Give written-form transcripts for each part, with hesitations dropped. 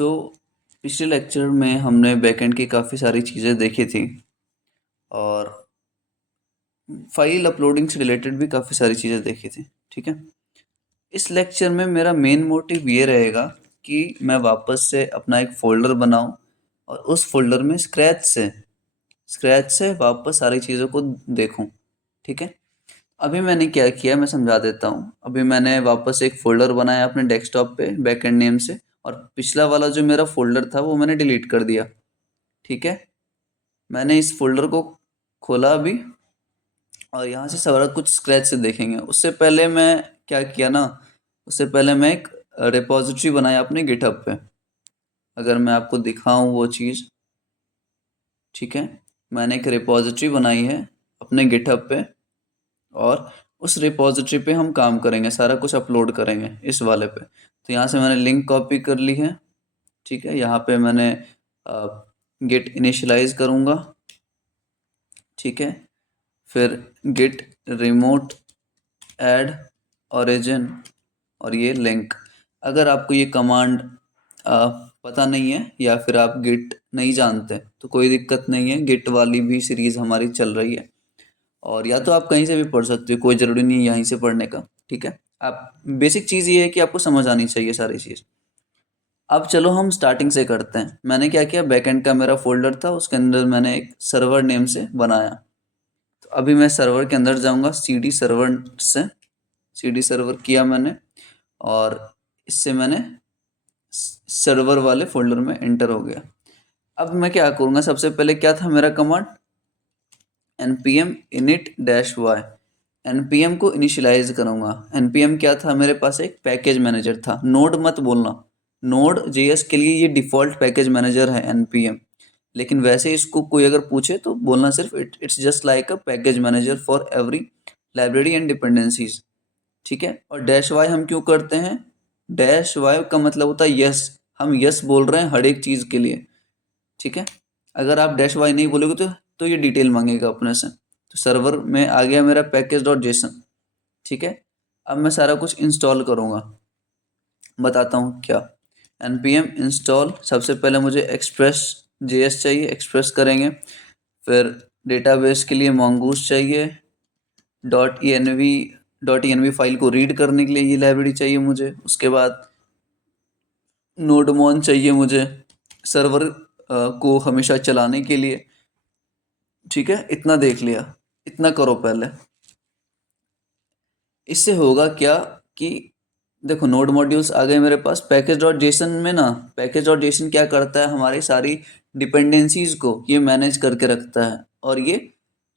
सो पिछले लेक्चर में हमने बैकएंड की काफ़ी सारी चीज़ें देखी थी और फाइल अपलोडिंग से रिलेटेड भी काफ़ी सारी चीज़ें देखी थी। ठीक है, इस लेक्चर में मेरा मेन मोटिव ये रहेगा कि मैं वापस से अपना एक फ़ोल्डर बनाऊं और उस फ़ोल्डर में स्क्रैच से वापस सारी चीज़ों को देखूं। ठीक है, अभी मैंने क्या किया मैं समझा देता हूँ। अभी मैंने वापस एक फ़ोल्डर बनाया अपने डेस्कटॉप पे बैकएंड नेम से, और पिछला वाला जो मेरा फ़ोल्डर था वो मैंने डिलीट कर दिया। ठीक है, मैंने इस फ़ोल्डर को खोला अभी और यहाँ से सारा कुछ स्क्रैच से देखेंगे। उससे पहले मैं क्या किया ना, उससे पहले मैं एक रिपॉजिटरी बनाया अपने गिटहब पे। अगर मैं आपको दिखाऊं वो चीज़, ठीक है, मैंने एक रिपॉजिटरी बनाई है अपने गिटहब पे और उस रिपॉजिटरी पे हम काम करेंगे, सारा कुछ अपलोड करेंगे इस वाले पे। तो यहाँ से मैंने लिंक कॉपी कर ली है। ठीक है, यहाँ पे मैंने गिट इनिशियलाइज करूँगा। ठीक है, फिर गिट रिमोट ऐड ओरिजिन और ये लिंक। अगर आपको ये कमांड पता नहीं है या फिर आप गिट नहीं जानते तो कोई दिक्कत नहीं है, गिट वाली भी सीरीज़ हमारी चल रही है और या तो आप कहीं से भी पढ़ सकते हो, कोई ज़रूरी नहीं है यहीं से पढ़ने का। ठीक है, आप बेसिक चीज़ ये है कि आपको समझ आनी चाहिए सारी चीज़। अब चलो हम स्टार्टिंग से करते हैं। मैंने क्या किया, बैकएंड का मेरा फोल्डर था, उसके अंदर मैंने एक सर्वर नेम से बनाया। तो अभी मैं सर्वर के अंदर जाऊंगा, सीडी सर्वर से सीडी सर्वर किया मैंने और इससे मैंने सर्वर वाले फोल्डर में एंटर हो गया। अब मैं क्या करूँगा, सबसे पहले क्या था मेरा command, npm init dash y. npm को इनिशियलाइज करूँगा। npm क्या था, मेरे पास एक पैकेज मैनेजर था। नोड मत बोलना, नोड जेएस के लिए ये डिफ़ॉल्ट पैकेज मैनेजर है npm, लेकिन वैसे इसको कोई अगर पूछे तो बोलना सिर्फ it's just like a package manager for every library and dependencies. ठीक है, और डैश वाई हम क्यों करते हैं, डैश वाई का मतलब होता है यस, हम यस बोल रहे हैं हर एक चीज़ के लिए। ठीक है, अगर आप डैश वाई नहीं बोलोगे तो ये डिटेल मांगेगा अपने से। तो सर्वर में आ गया मेरा पैकेज डॉट जेसन। ठीक है, अब मैं सारा कुछ इंस्टॉल करूँगा, बताता हूँ क्या। npm इंस्टॉल, सबसे पहले मुझे एक्सप्रेस जेएस चाहिए, एक्सप्रेस करेंगे। फिर डेटाबेस के लिए mongoose चाहिए, .env फाइल को रीड करने के लिए ये लाइब्रेरी चाहिए मुझे। उसके बाद नोडमोन चाहिए मुझे सर्वर को हमेशा चलाने के लिए। ठीक है, इतना देख लिया, इतना करो पहले। इससे होगा क्या कि देखो नोड मॉड्यूल्स आ गए मेरे पास। पैकेज डॉट जेसन में ना, पैकेज डॉट जेसन क्या करता है, हमारी सारी डिपेंडेंसीज को ये मैनेज करके रखता है और ये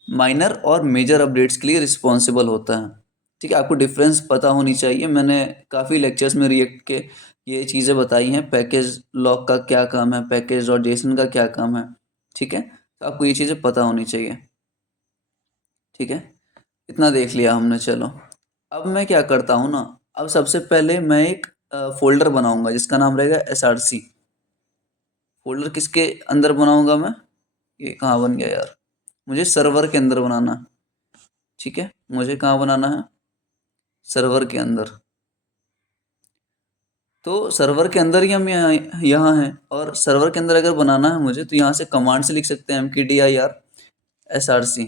माइनर और मेजर अपडेट्स के लिए रिस्पॉन्सिबल होता है। ठीक है, आपको डिफरेंस पता होनी चाहिए। मैंने काफ़ी लेक्चर्स में रिएक्ट के ये चीज़ें बताई हैं, पैकेज लॉक का क्या काम है, पैकेज डॉट जेसन का क्या काम है। ठीक है, तो आपको ये चीज़ें पता होनी चाहिए। ठीक है, इतना देख लिया हमने। चलो अब मैं क्या करता हूँ ना, अब सबसे पहले मैं एक फोल्डर बनाऊंगा जिसका नाम रहेगा SRC। फोल्डर किसके अंदर बनाऊंगा मैं, ये कहाँ बन गया यार, मुझे सर्वर के अंदर बनाना है। ठीक है, मुझे कहाँ बनाना है, सर्वर के अंदर। तो सर्वर के अंदर ही हम यहाँ हैं, और सर्वर के अंदर अगर बनाना है मुझे तो यहाँ से कमांड से लिख सकते हैं mkdir SRC।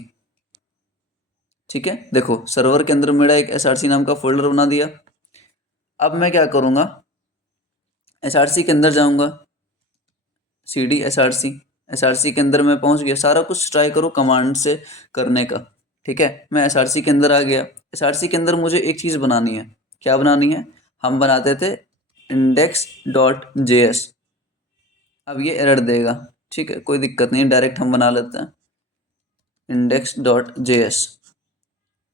ठीक है, देखो सर्वर के अंदर मेरा एक SRC नाम का फोल्डर बना दिया। अब मैं क्या करूँगा, SRC के अंदर जाऊँगा, CD SRC के अंदर मैं पहुंच गया। सारा कुछ ट्राई करो कमांड से करने का। ठीक है, मैं SRC के अंदर आ गया। SRC के अंदर मुझे एक चीज़ बनानी है। क्या बनानी है, हम बनाते थे index.js। अब ये एरर देगा, ठीक है, कोई दिक्कत नहीं, डायरेक्ट हम बना लेते हैं index.js।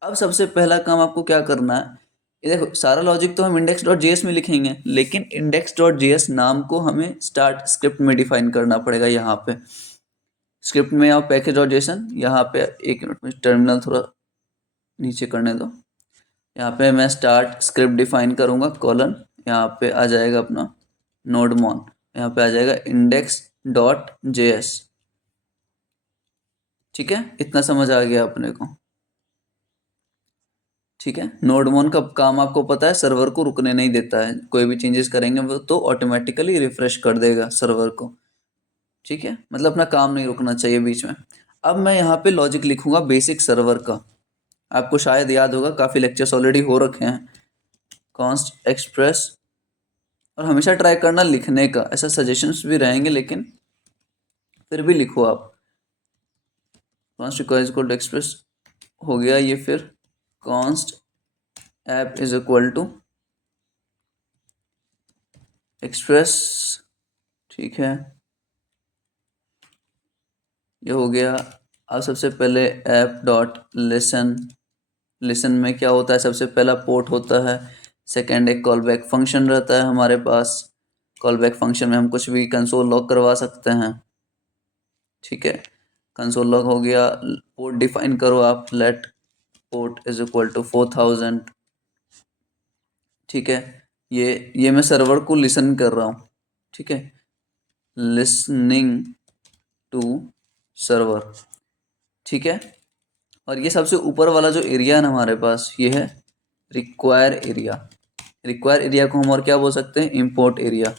अब सबसे पहला काम आपको क्या करना है, ये देखो सारा लॉजिक तो हम index.js में लिखेंगे, लेकिन index.js नाम को हमें स्टार्ट स्क्रिप्ट में डिफाइन करना पड़ेगा। यहाँ पे स्क्रिप्ट में आओ, पैकेज डॉट जेसन, यहाँ पे एक मिनट में टर्मिनल थोड़ा नीचे करने दो। यहाँ पे मैं स्टार्ट स्क्रिप्ट डिफाइन करूँगा कॉलन, यहाँ पे आ जाएगा अपना नोडमोन, यहाँ पे आ जाएगा index.js। ठीक है, इतना समझ आ गया अपने को। ठीक है। नोडमोन का काम आपको पता है, सर्वर को रुकने नहीं देता है, कोई भी चेंजेस करेंगे वो तो ऑटोमेटिकली रिफ्रेश कर देगा सर्वर को। ठीक है, मतलब अपना काम नहीं रुकना चाहिए बीच में। अब मैं यहाँ पे लॉजिक लिखूंगा बेसिक सर्वर का। आपको शायद याद होगा, काफ़ी लेक्चर्स ऑलरेडी हो रखे हैं। कॉन्स्ट एक्सप्रेस, और हमेशा ट्राई करना लिखने का, ऐसा सजेशंस भी रहेंगे लेकिन फिर भी लिखो आप। Const equal equal to express हो गया ये, फिर const app is equal to express. ठीक है, ये हो गया। अब सबसे पहले ऐप डॉट लिसन, लिसन में क्या होता है, सबसे पहला पोर्ट होता है। सेकेंड एक कॉल बैक फंक्शन रहता है हमारे पास। कॉल बैक फंक्शन में हम कुछ भी कंसोल लॉग करवा सकते हैं। ठीक है, कंसोल लॉग हो गया। पोर्ट डिफाइन करो आप, let port is equal to 4000। ठीक है, ये मैं सर्वर को लिसन कर रहा हूँ। ठीक है, लिसनिंग टू सर्वर। ठीक है, और ये सबसे ऊपर वाला जो एरिया है ना हमारे पास, ये है रिक्वायर एरिया। रिक्वायर एरिया को हम और क्या बोल सकते हैं, इंपोर्ट एरिया।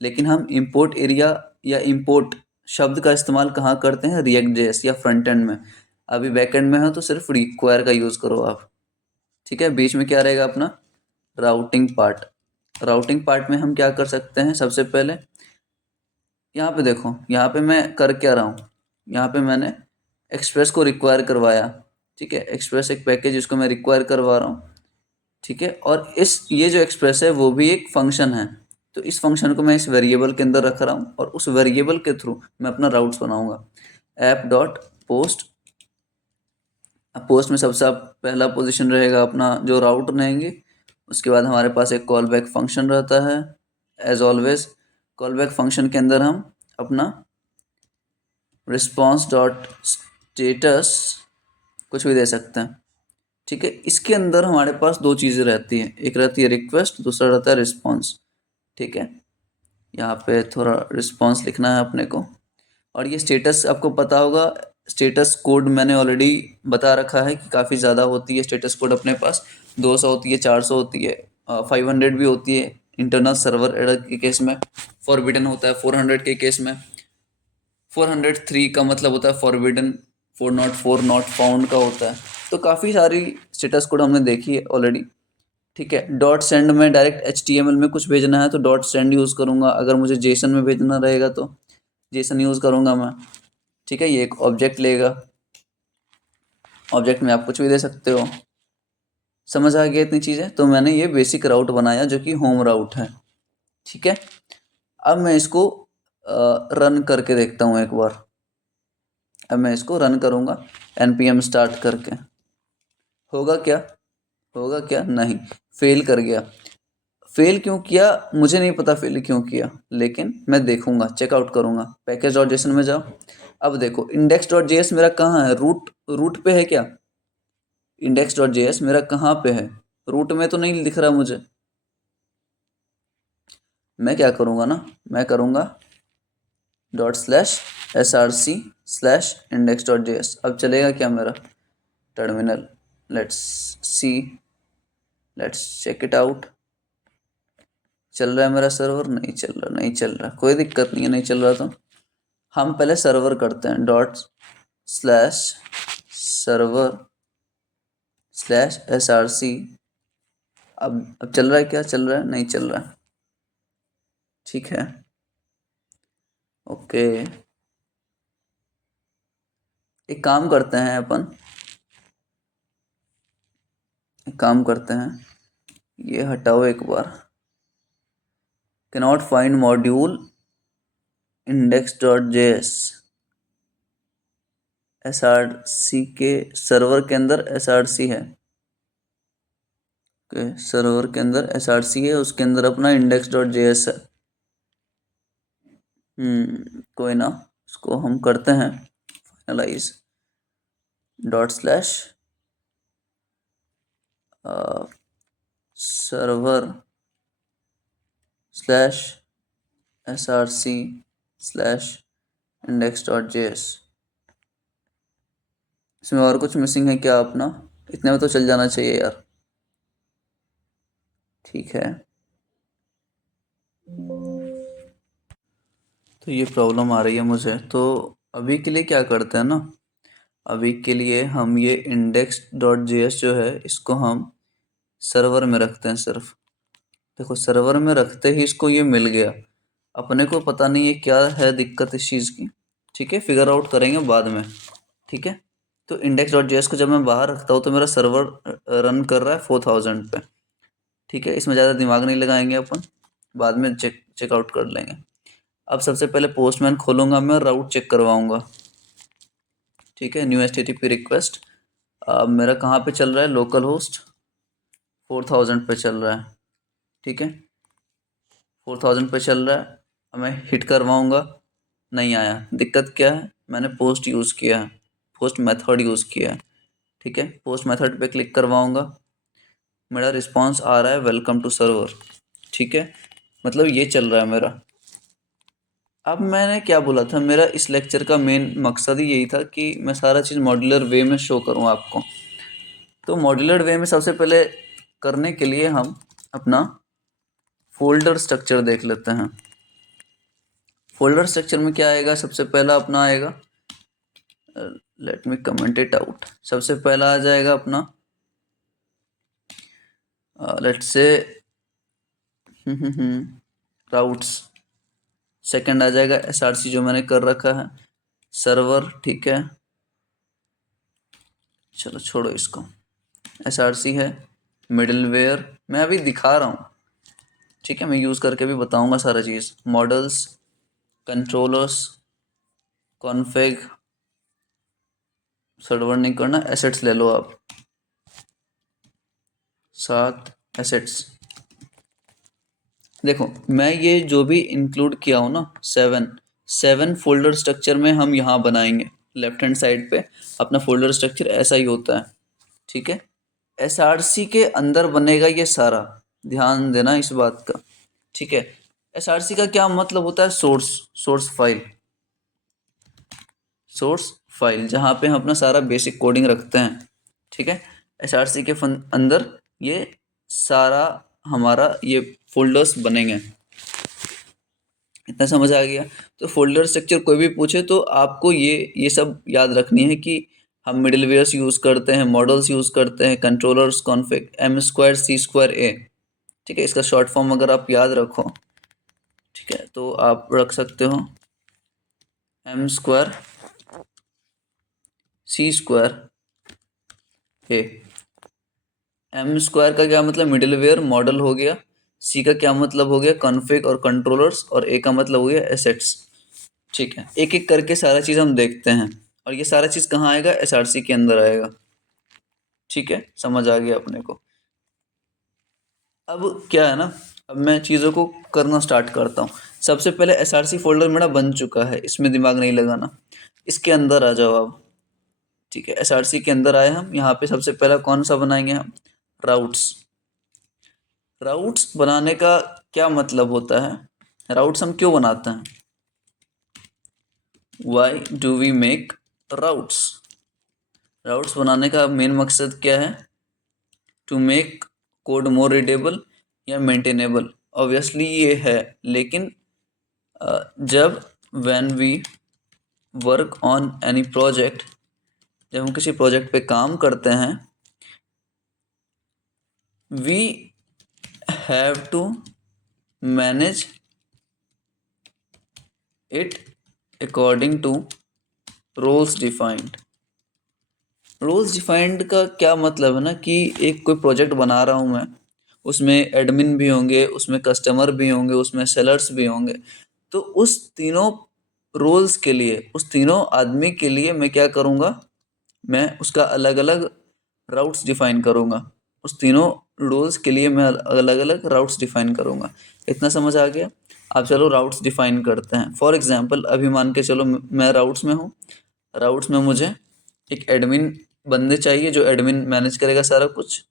लेकिन हम इंपोर्ट एरिया या इंपोर्ट शब्द का इस्तेमाल कहाँ करते हैं, रिएक्ट जेएस या फ्रंट एंड में। अभी बैक एंड में हो तो सिर्फ रिक्वायर का यूज़ करो आप। ठीक है, बीच में क्या रहेगा अपना, राउटिंग पार्ट। राउटिंग पार्ट में हम क्या कर सकते हैं, सबसे पहले यहाँ पे देखो, यहाँ पे मैं कर क्या रहा हूँ, यहाँ पे मैंने एक्सप्रेस को रिक्वायर करवाया। ठीक है, एक्सप्रेस एक पैकेज, इसको मैं रिक्वायर करवा रहा हूँ। ठीक है, और ये जो एक्सप्रेस है वो भी एक फंक्शन है। तो इस फंक्शन को मैं इस वेरिएबल के अंदर रख रहा हूँ और उस वेरिएबल के थ्रू मैं अपना राउट्स बनाऊंगा। ऐप डॉट पोस्ट, पोस्ट में सबसे पहला पोजीशन रहेगा अपना जो राउट रहेंगे। उसके बाद हमारे पास एक कॉल बैक फंक्शन रहता है as always. Callback function के अंदर हम अपना रिस्पॉन्स डॉट स्टेटस कुछ भी दे सकते हैं। ठीक है, इसके अंदर हमारे पास दो चीज़ें रहती हैं, एक रहती है रिक्वेस्ट, दूसरा रहता है रिस्पॉन्स। ठीक है, यहाँ पे थोड़ा रिस्पॉन्स लिखना है अपने को। और ये स्टेटस आपको पता होगा, स्टेटस कोड मैंने ऑलरेडी बता रखा है कि काफ़ी ज़्यादा होती है स्टेटस कोड अपने पास। 200 होती है, 400 होती है, 500 भी होती है इंटरनल सर्वर एरर के केस में। फॉरबिडन होता है 400 के केस में। 403 का मतलब होता है फॉरबिडन। 404 नॉट फाउंड का होता है। तो काफ़ी सारी स्टेटस कोड हमने देखी है ऑलरेडी। ठीक है, डॉट सेंड में डायरेक्ट HTML में कुछ भेजना है तो डॉट सेंड यूज़ करूँगा, अगर मुझे जेसन में भेजना रहेगा तो जेसन यूज़ करूँगा मैं। ठीक है, ये एक ऑब्जेक्ट लेगा, ऑब्जेक्ट में आप कुछ भी दे सकते हो। समझ आ गया इतनी चीज़ें, तो मैंने ये बेसिक राउट बनाया जो कि होम राउट है। ठीक है, अब मैं इसको रन करके देखता हूँ एक बार। अब मैं इसको रन करूँगा npm स्टार्ट करके। होगा क्या, होगा क्या, नहीं, फेल कर गया। फेल क्यों किया मुझे नहीं पता, फेल क्यों किया, लेकिन मैं देखूंगा, चेकआउट करूंगा। पैकेज डॉट जेसन में जाओ। अब देखो इंडेक्स डॉट जेएस मेरा कहाँ है, रूट, रूट पे है क्या, इंडेक्स डॉट जेएस मेरा कहाँ पे है, रूट में तो नहीं दिख रहा मुझे। मैं क्या करूँगा ना, मैं करूँगा dot slash src slash index dot JS. अब चलेगा क्या मेरा terminal, let's see, let's check it out. चल रहा है मेरा सर्वर, नहीं चल रहा, नहीं चल रहा, कोई दिक्कत नहीं है, नहीं चल रहा तो हम पहले सर्वर करते हैं, dot slash server slash src। अब चल रहा है क्या, चल रहा है, नहीं चल रहा है। ठीक है, ओके, एक काम करते हैं अपन, एक काम करते हैं, ये हटाओ एक बार। Cannot find module index dot JS, src के सर्वर के अंदर src है। ओके, सर्वर के अंदर src है, उसके अंदर अपना इंडेक्स डॉट जेएस है। कोई ना, उसको हम करते हैं finalise dot slash server slash src slash index dot JS. इसमें और कुछ मिसिंग है क्या अपना, इतने में तो चल जाना चाहिए यार। ठीक है, तो ये प्रॉब्लम आ रही है मुझे। तो अभी के लिए क्या करते हैं ना, अभी के लिए हम ये index.js जो है इसको हम सर्वर में रखते हैं सिर्फ। देखो सर्वर में रखते ही इसको ये मिल गया, अपने को पता नहीं है क्या है दिक्कत इस चीज़ की, ठीक है, फिगर आउट करेंगे बाद में, ठीक है। तो index.js को जब मैं बाहर रखता हूँ तो मेरा सर्वर रन कर रहा है 4000 पे, ठीक है, इसमें ज़्यादा दिमाग नहीं लगाएंगे अपन, बाद में चेकआउट कर लेंगे। अब सबसे पहले पोस्टमैन खोलूंगा मैं, राउट चेक करवाऊंगा, ठीक है, न्यू HTTP रिक्वेस्ट। अब मेरा कहाँ पे चल रहा है, लोकल होस्ट 4000 पे चल रहा है, ठीक है, 4000 पे चल रहा है। अब मैं हिट करवाऊंगा, नहीं आया, दिक्कत क्या है, मैंने पोस्ट यूज़ किया है, पोस्ट मेथड यूज़ किया है, ठीक है, पोस्ट मेथड पे क्लिक करवाऊंगा, मेरा रिस्पांस आ रहा है वेलकम टू सर्वर, ठीक है, मतलब ये चल रहा है मेरा। अब मैंने क्या बोला था, मेरा इस लेक्चर का मेन मकसद ही यही था कि मैं सारा चीज़ मॉड्यूलर वे में शो करूँ आपको। तो मॉड्यूलर वे में सबसे पहले करने के लिए हम अपना फोल्डर स्ट्रक्चर देख लेते हैं। फोल्डर स्ट्रक्चर में क्या आएगा, सबसे पहला अपना आएगा, let me comment it out, सबसे पहला आ जाएगा अपना लेट्स से राउट्स, सेकंड आ जाएगा SRC जो मैंने कर रखा है, सर्वर, ठीक है, चलो छोड़ो इसको, SRC है, मिडलवेयर मैं अभी दिखा रहा हूँ, ठीक है, मैं यूज़ करके भी बताऊंगा सारा चीज़, मॉडल्स, कंट्रोलर्स, कॉन्फ़िग, सर्वर नहीं करना, एसेट्स ले लो आप, 7 एसेट्स। देखो मैं ये जो भी इंक्लूड किया हूँ ना, 7 फोल्डर स्ट्रक्चर में हम यहाँ बनाएंगे, लेफ्ट हैंड साइड पे अपना फोल्डर स्ट्रक्चर ऐसा ही होता है, ठीक है। SRC के अंदर बनेगा ये सारा, ध्यान देना इस बात का, ठीक है। SRC का क्या मतलब होता है, सोर्स फाइल, सोर्स फाइल जहाँ पे हम अपना सारा बेसिक कोडिंग रखते हैं, ठीक है। SRC के अंदर ये सारा हमारा ये फोल्डर्स बनेंगे, इतना समझ आ गया। तो फोल्डर स्ट्रक्चर कोई भी पूछे तो आपको ये सब याद रखनी है कि हम मिडलवेयर्स यूज़ करते हैं, मॉडल्स यूज़ करते हैं, controllers, config, M² C² A, ठीक है, इसका शॉर्ट फॉर्म अगर आप याद रखो, ठीक है, तो आप रख सकते हो M² C² A। M² का क्या मतलब, मिडलवेयर मॉडल हो गया, C का क्या मतलब हो गया, कॉन्फ़िग और कंट्रोलर्स, और A का मतलब हो गया एसेट्स, ठीक है। एक एक करके सारा चीज़ हम देखते हैं, और ये सारा चीज़ कहाँ आएगा, SRC के अंदर आएगा, ठीक है, समझ आ गया अपने को। अब क्या है ना, अब मैं चीज़ों को करना स्टार्ट करता हूँ। सबसे पहले SRC फोल्डर मेरा बन चुका है, इसमें दिमाग नहीं लगाना, इसके अंदर आ जाओ आप, ठीक है, SRC के अंदर आए हम, यहाँ पे सबसे पहला कौन सा बनाएंगे हम, राउट्स। राउट्स बनाने का क्या मतलब होता है, राउट्स हम क्यों बनाते हैं, why do we make routes, routes बनाने का मेन मकसद क्या है, to make code more readable या मेंटेनेबल, ऑब्वियसली ये है, लेकिन जब when we work on any project, जब हम किसी प्रोजेक्ट पे काम करते हैं, we have to manage it according to roles defined. Roles defined का क्या मतलब है ना, कि एक कोई प्रोजेक्ट बना रहा हूँ मैं, उसमें एडमिन भी होंगे, उसमें कस्टमर भी होंगे, उसमें सेलर्स भी होंगे, तो उस तीनों रोल्स के लिए, उस तीनों आदमी के लिए मैं क्या करूँगा, मैं उसका अलग अलग राउट्स डिफाइन करूँगा, उस तीनों रोल्स के लिए मैं अलग अलग राउट्स डिफाइन करूँगा, इतना समझ आ गया। अब चलो राउट्स डिफाइन करते हैं। फॉर एग्जांपल अभी मान के चलो मैं राउट्स में हूँ, राउट्स में मुझे एक एडमिन बंदे चाहिए जो एडमिन मैनेज करेगा सारा कुछ,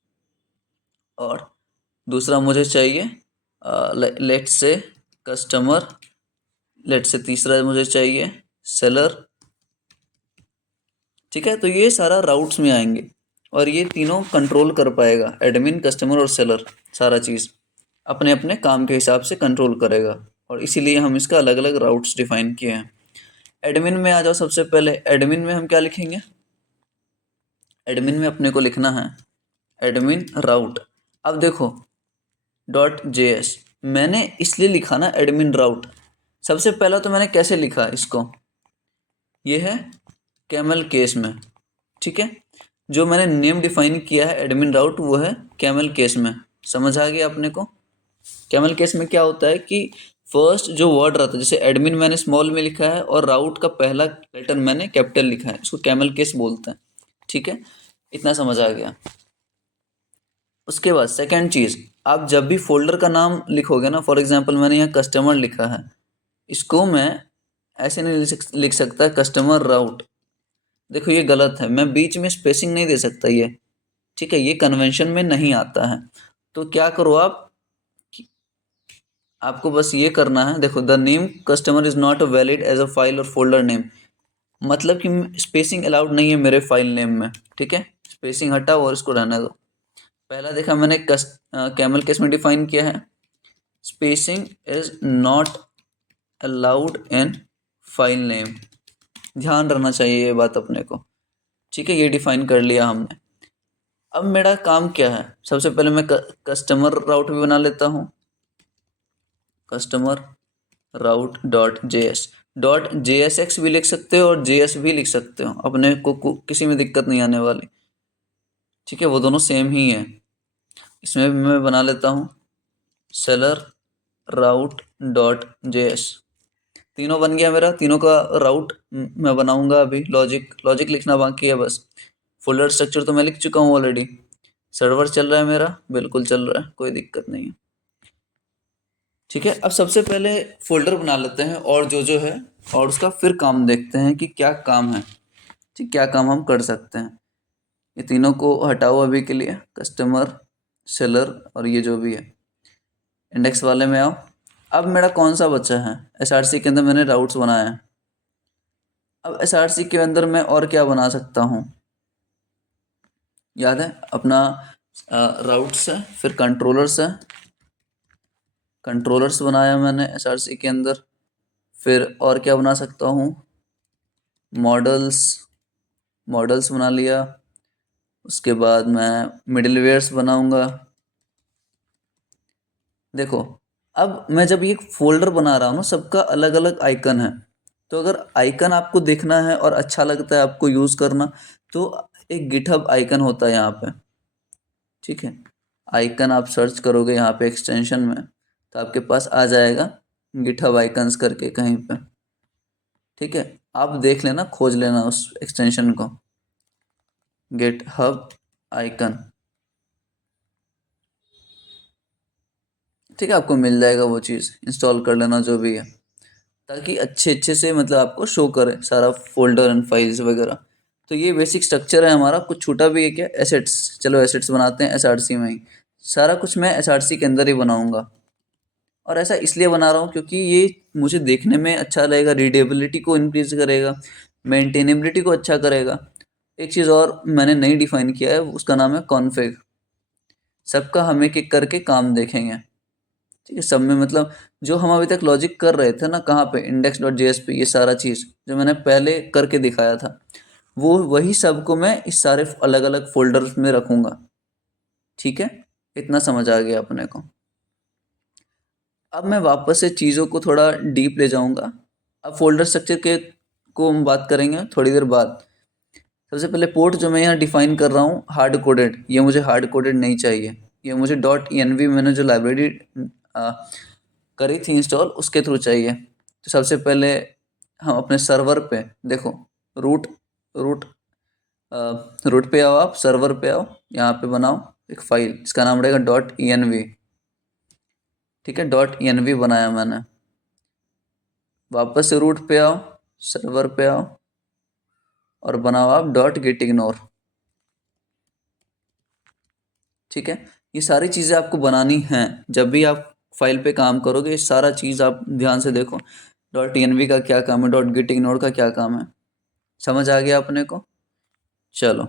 और दूसरा मुझे चाहिए लेट से कस्टमर, लेट से तीसरा मुझे चाहिए सेलर, ठीक है। तो ये सारा राउट्स में आएंगे, और ये तीनों कंट्रोल कर पाएगा, एडमिन, कस्टमर और सेलर, सारा चीज़, अपने अपने काम के हिसाब से कंट्रोल करेगा, और इसीलिए हम इसका अलग अलग राउट्स डिफाइन किए हैं। एडमिन में आ जाओ। सबसे पहले एडमिन में हम क्या लिखेंगे? एडमिन में अपने को लिखना है एडमिन राउट। अब देखो .js मैंने इसलिए लिखा ना एडमिन राउट। सबसे पहला तो मैंने कैसे लिखा इसको, ये है कैमल केस में, ठीक है। जो मैंने नेम डिफाइन किया है एडमिन राउट वो है कैमल केस में। समझ आ गया अपने को? कैमल केस में क्या होता है कि फर्स्ट जो वर्ड रहता है, जैसे एडमिन मैंने स्मॉल में लिखा है और राउट का पहला लेटर मैंने कैपिटल लिखा है, इसको कैमल केस बोलते हैं, ठीक है। इतना समझ आ गया। उसके बाद सेकंड चीज़, आप जब भी फोल्डर का नाम लिखोगे ना, फॉर एग्जांपल मैंने यहाँ कस्टमर लिखा है, इसको मैं ऐसे नहीं लिख सकता कस्टमर राउट। देखो ये गलत है, मैं बीच में स्पेसिंग नहीं दे सकता ये, ठीक है, ये कन्वेंशन में नहीं आता है। तो क्या करो आप, आपको बस ये करना है, देखो the name customer is not valid as a file or folder name, मतलब कि स्पेसिंग अलाउड नहीं है मेरे फाइल नेम में, ठीक है। स्पेसिंग हटाओ और इसको रहने दो। पहला देखा मैंने कैमल केस में डिफाइन किया है spacing is not allowed in file name, ध्यान रखना चाहिए ये बात अपने को, ठीक है। ये डिफाइन कर लिया हमने। अब मेरा काम क्या है, सबसे पहले मैं कस्टमर राउट भी बना लेता हूँ, कस्टमर राउट .jsx भी लिख सकते हो और js भी लिख सकते हो, अपने को किसी में दिक्कत नहीं आने वाली, ठीक है, वो दोनों सेम ही है। इसमें भी मैं बना लेता हूँ सेलर राउट .js, तीनों बन गया मेरा, तीनों का राउट मैं बनाऊंगा अभी। लॉजिक लिखना बाकी है बस। फोल्डर स्ट्रक्चर तो मैं लिख चुका हूँ ऑलरेडी। सर्वर चल रहा है मेरा, बिल्कुल चल रहा है, कोई दिक्कत नहीं है, ठीक है। अब सबसे पहले फोल्डर बना लेते हैं और जो है और उसका फिर काम देखते हैं कि क्या काम है, ठीक, क्या काम हम कर सकते हैं। ये तीनों को हटाओ अभी के लिए, कस्टमर, सेलर और ये जो भी है। इंडेक्स वाले में आओ। अब मेरा कौन सा बच्चा है, एसआरसी के अंदर मैंने राउट्स बनाया है। अब एसआरसी के अंदर मैं और क्या बना सकता हूँ, याद है अपना राउट्स है, फिर कंट्रोलर्स है, कंट्रोलर्स बनाया मैंने एसआरसी के अंदर। फिर और क्या बना सकता हूँ, मॉडल्स बना लिया। उसके बाद मैं मिडिलवेयर्स बनाऊंगा। देखो अब मैं जब ये फोल्डर बना रहा हूँ ना, सबका अलग अलग आइकन है, तो अगर आइकन आपको देखना है और अच्छा लगता है आपको यूज़ करना, तो एक गिटहब आइकन होता है यहाँ पे, ठीक है। आइकन आप सर्च करोगे यहाँ पे एक्सटेंशन में, तो आपके पास आ जाएगा गिटहब आइकन्स करके कहीं पे, ठीक है। आप देख लेना, खोज लेना उस एक्सटेंशन को, गिटहब आइकन, ठीक है, आपको मिल जाएगा वो चीज़, इंस्टॉल कर लेना जो भी है, ताकि अच्छे अच्छे से मतलब आपको शो करे सारा फोल्डर एंड फाइल्स वगैरह। तो ये बेसिक स्ट्रक्चर है हमारा। कुछ छूटा भी है क्या, एसेट्स, चलो एसेट्स बनाते हैं एसआरसी में ही। सारा कुछ मैं एसआरसी के अंदर ही बनाऊंगा, और ऐसा इसलिए बना रहा हूँ क्योंकि ये मुझे देखने में अच्छा लगेगा, रीडेबिलिटी को इंक्रीज करेगा, मेंटेनेबिलिटी को अच्छा करेगा। एक चीज़ और मैंने नई डिफाइन किया है, उसका नाम है कॉन्फ़िग। सबका हम एक एक करके काम देखेंगे, ठीक है। सब में मतलब जो हम अभी तक लॉजिक कर रहे थे ना, कहाँ पे, index.js पे, ये सारा चीज़ जो मैंने पहले करके दिखाया था, वो वही सबको मैं इस सारे अलग अलग फोल्डर्स में रखूँगा, ठीक है। इतना समझ आ गया अपने को। अब मैं वापस से चीज़ों को थोड़ा डीप ले जाऊँगा। अब फोल्डर स्ट्रक्चर के को हम बात करेंगे थोड़ी देर बाद। सबसे पहले पोर्ट जो मैं यहाँ डिफाइन कर रहा हूँ हार्ड कोडेड, ये मुझे हार्ड कोडेड नहीं चाहिए, ये मुझे .env मैंने जो लाइब्रेरी करी थी इंस्टॉल, उसके थ्रू चाहिए। तो सबसे पहले हम अपने सर्वर पे देखो, रूट रूट रूट पे आओ, आप सर्वर पे आओ, यहाँ पे बनाओ एक फाइल, इसका नाम रहेगा .env, ठीक है। .env बनाया मैंने। वापस से रूट पे आओ, सर्वर पे आओ और बनाओ आप .gitignore, ठीक है। ये सारी चीज़ें आपको बनानी हैं जब भी आप फाइल पे काम करोगे, सारा चीज़ आप ध्यान से देखो, .env का क्या काम है, .gitignore का क्या काम है। समझ आ गया अपने को? चलो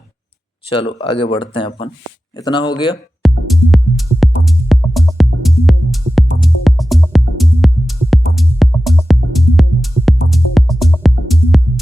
चलो आगे बढ़ते हैं अपन, इतना हो गया।